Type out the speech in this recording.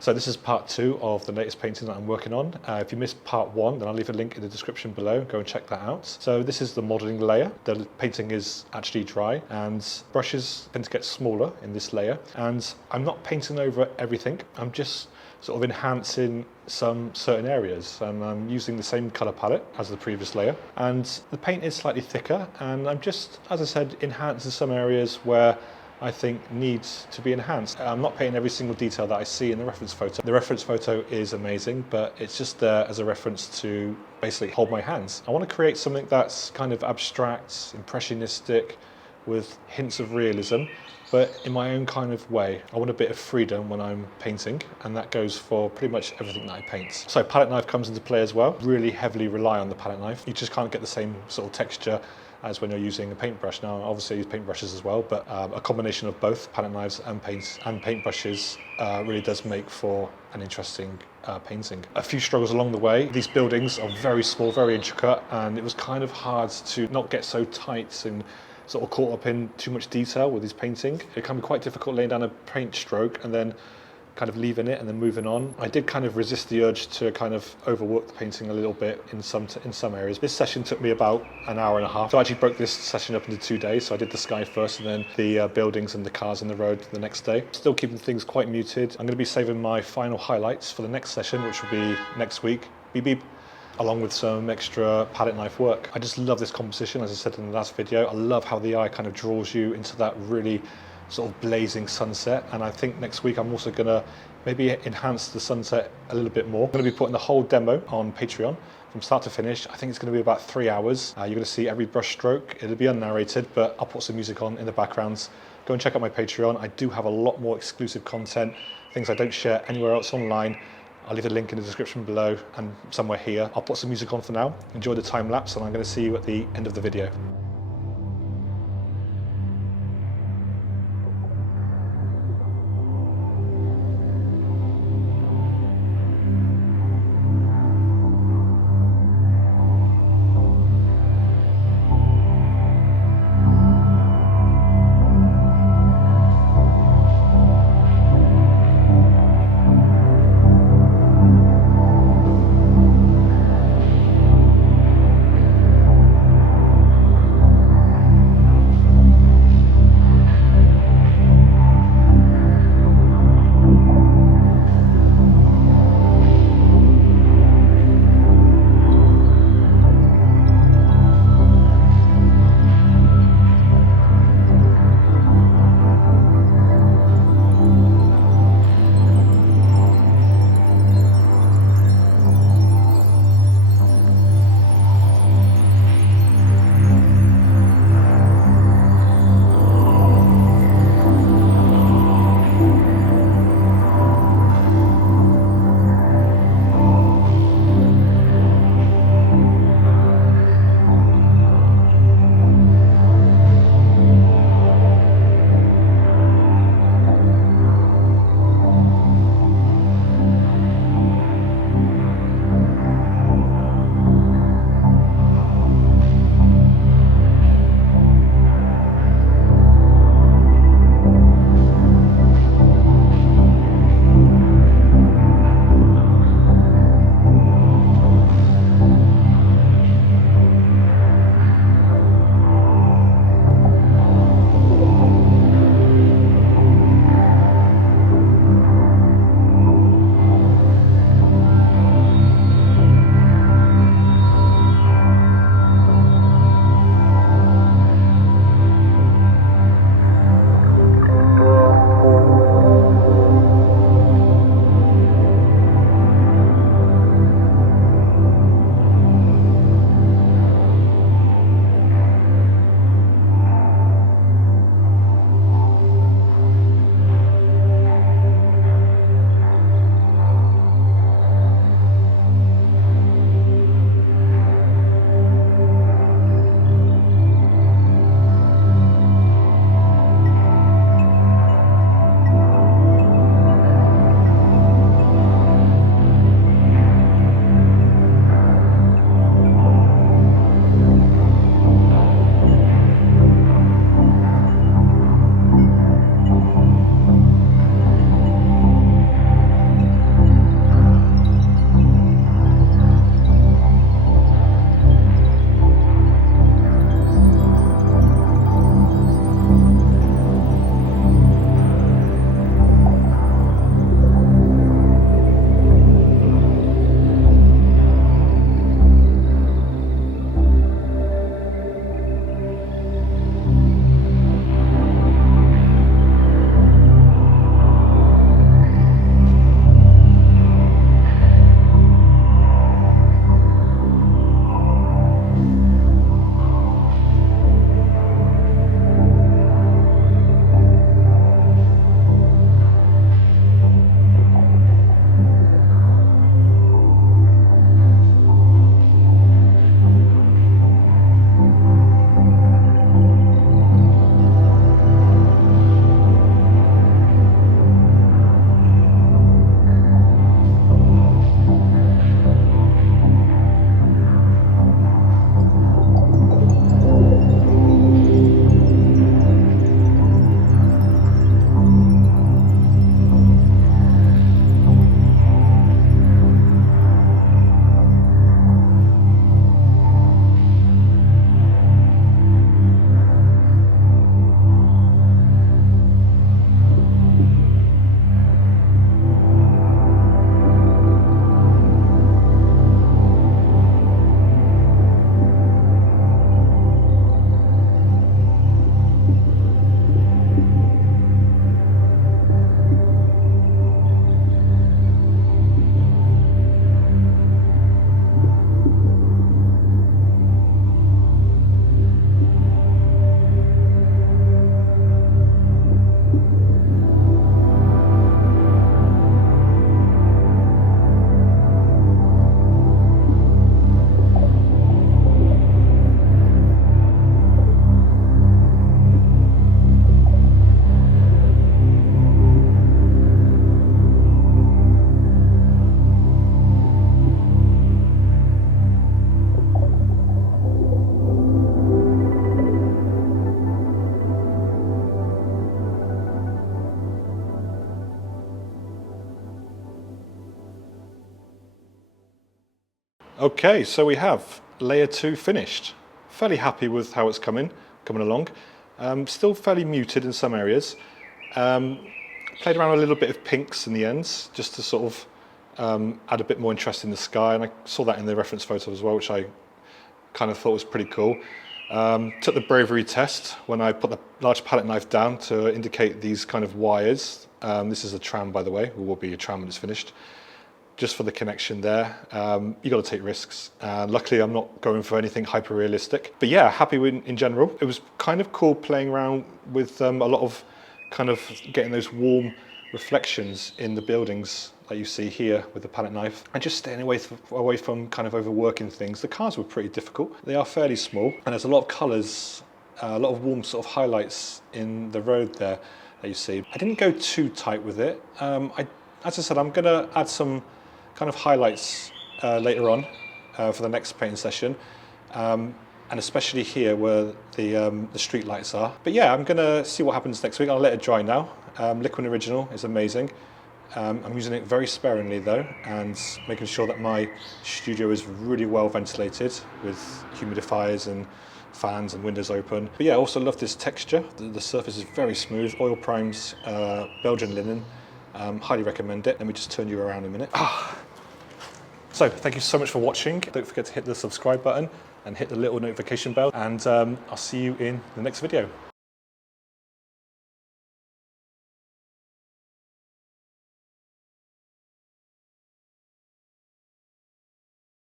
So this is part 2 of the latest painting that I'm working on. If you missed part 1, then I'll leave a link in the description below. Go and check that out. So this is the modelling layer. The painting is actually dry and brushes tend to get smaller in this layer. And I'm not painting over everything. I'm just sort of enhancing some certain areas, and I'm using the same colour palette as the previous layer. And the paint is slightly thicker, and I'm just, as I said, enhancing some areas where I think needs to be enhanced. I'm not painting every single detail that I see in the reference photo. The reference photo is amazing, but it's just there as a reference to basically hold my hands. I want to create something that's kind of abstract, impressionistic, with hints of realism, but in my own kind of way. I want a bit of freedom when I'm painting, and that goes for pretty much everything that I paint. So palette knife comes into play as well. Really heavily rely on the palette knife. You just can't get the same sort of texture as when you're using a paintbrush. Now, obviously I use paintbrushes as well, but a combination of both palette knives and paintbrushes really does make for an interesting painting. A few struggles along the way. These buildings are very small, very intricate, and it was kind of hard to not get so tight and sort of caught up in too much detail with his painting. It can be quite difficult laying down a paint stroke and then kind of leaving it and then moving on. I did kind of resist the urge to kind of overwork the painting a little bit in some areas. This session took me about an hour and a half. So I actually broke this session up into 2 days. So I did the sky first and then the buildings and the cars and the road the next day. Still keeping things quite muted. I'm going to be saving my final highlights for the next session, which will be next week. Beep beep. Along with some extra palette knife work. I just love this composition, as I said in the last video. I love how the eye kind of draws you into that really sort of blazing sunset, and I think next week I'm also gonna maybe enhance the sunset a little bit more. I'm gonna be putting the whole demo on Patreon from start to finish. I think it's gonna be about 3 hours. You're gonna see every brush stroke. It'll be unnarrated, but I'll put some music on in the background. Go and check out my Patreon. I do have a lot more exclusive content, things I don't share anywhere else online. I'll leave a link in the description below and somewhere here. I'll put some music on for now. Enjoy the time lapse, and I'm going to see you at the end of the video. Okay, so we have layer 2 finished. Fairly happy with how it's coming along. Still fairly muted in some areas. Played around with a little bit of pinks in the ends, just to sort of add a bit more interest in the sky, and I saw that in the reference photo as well, which I kind of thought was pretty cool. Took the bravery test when I put the large palette knife down to indicate these kind of wires. This is a tram, by the way, or will be a tram when it's finished, just for the connection there. You got to take risks. Luckily, I'm not going for anything hyper realistic. But yeah, happy with in general. It was kind of cool playing around with a lot of kind of getting those warm reflections in the buildings that you see here with the palette knife, and just staying away from kind of overworking things. The cars were pretty difficult. They are fairly small, and there's a lot of colours, a lot of warm sort of highlights in the road there that you see. I didn't go too tight with it. As I said, I'm going to add some kind of highlights later on for the next painting session, and especially here where the street lights are. But yeah, I'm gonna see what happens next week. I'll let it dry now. Liquid Original is amazing. I'm using it very sparingly though, and making sure that my studio is really well ventilated with humidifiers and fans and windows open. But yeah, I also love this texture. The surface is very smooth. Oil primed Belgian linen. Highly recommend it. Let me just turn you around a minute. So thank you so much for watching. Don't forget to hit the subscribe button and hit the little notification bell, and I'll see you in the next video.